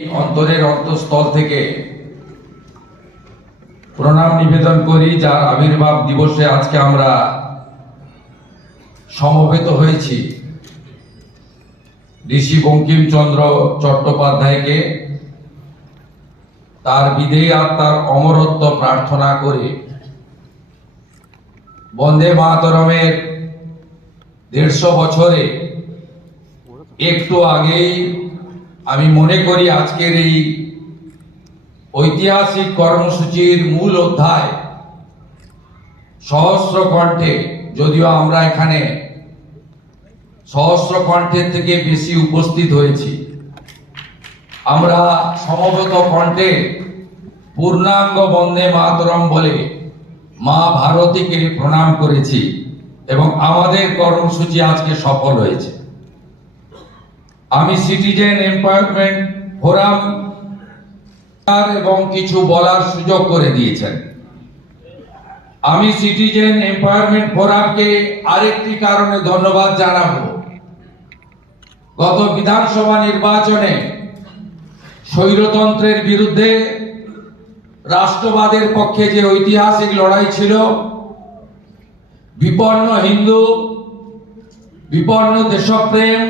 অন্তরের অন্তঃস্থল থেকে প্রণাম নিবেদন করি, যার আবির্ভাব দিবসে আজকে আমরা সমবেত হয়েছি। ঋষি বঙ্কিমচন্দ্র চট্টোপাধ্যায়কে তার বিদেয়ী আত্মার অমরত্ব প্রার্থনা করে বন্দে মাতরমের 150 বছরে একটু আগেই আমি মনে করি আজকের এই ঐতিহাসিক কর্মসূচির মূল অধ্যায় সহস্র কণ্ঠে, যদিও আমরা এখানে সহস্র কণ্ঠের থেকে বেশি উপস্থিত হয়েছি, আমরা সমবেত কণ্ঠে পূর্ণাঙ্গ বন্দে মাতরম বলে মা ভারতীকে প্রণাম করেছি এবং আমাদের কর্মসূচি আজকে সফল হয়েছে। আমি সিটিজেন এম্পাওয়ারমেন্ট ফোরাম এবং কিছু বলার সুযোগ করে দিয়েছেন। আমি সিটিজেন এম্পাওয়ারমেন্ট ফোরামকে আরেকটি কারণে ধন্যবাদ জানাবো। গত বিধানসভা নির্বাচনে স্বৈরতন্ত্রের বিরুদ্ধে রাষ্ট্রবাদের পক্ষে যে ঐতিহাসিক লড়াই ছিল, বিপন্ন হিন্দু, বিপন্ন দেশপ্রেম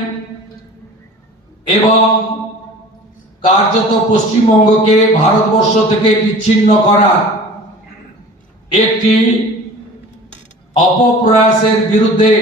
এবং কার্যত পশ্চিমবঙ্গকে ভারতবর্ষ থেকে বিচ্ছিন্ন করার একটি অপপ্রয়াসের বিরুদ্ধে